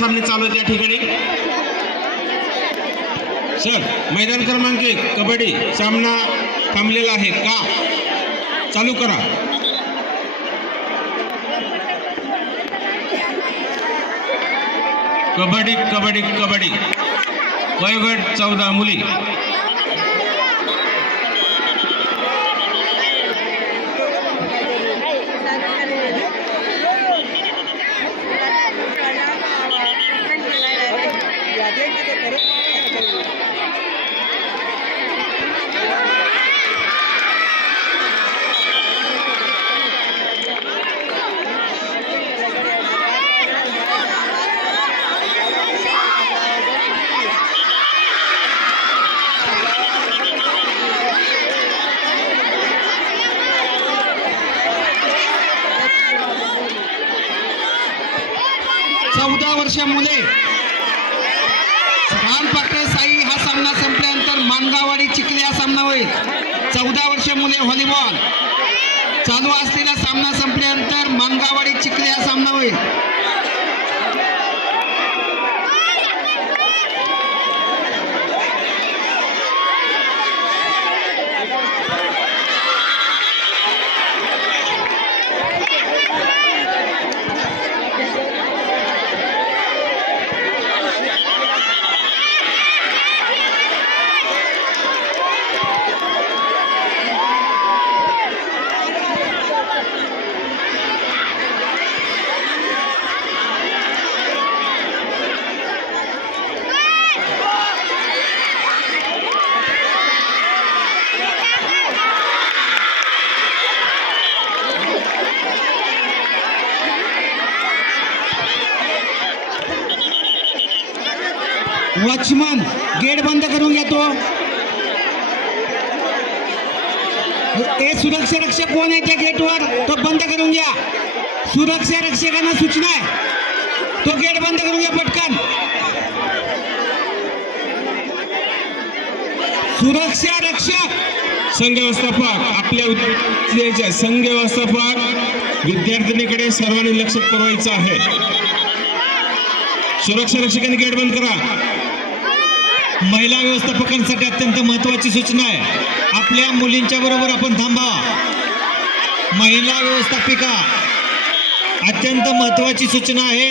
सामने चालू आहेत या ठिकाणी। सर मैदान क्रमांक 1 कबड्डी सामना थांबलेला आहे का? चालू करा। कबड्डी कबड्डी कबड्डी वयोगट 14 मुली। वर्षा मुले पाटण साई हा सामना संपल्यानंतर मानगाववाडी चिखली हा सामना होईल। 14 वर्ष मुले व्हॉलीबॉल चालू असलेला सामना संपल्यानंतर मानगाववाडी चिखली हा सामना होईल। वॉचमन गेट बंद करून घेतो। ते सुरक्षा रक्षक कोण आहे त्या गेटवर तो बंद करून घ्या। सुरक्षा रक्षकांना सूचना आहे तो गेट बंद करून घ्या पटकन। सुरक्षा रक्षक संघ व्यवस्थापक आपल्या संघ व्यवस्थापक विद्यार्थिनीकडे सर्वांनी लक्ष पुरवायचं आहे। सुरक्षा रक्षकांनी गेट बंद करा। महिला व्यवस्थापकांसाठी अत्यंत महत्त्वाची सूचना आहे आपल्या मुलींच्या बरोबर आपण थांबा। महिला व्यवस्थापिका अत्यंत महत्त्वाची सूचना आहे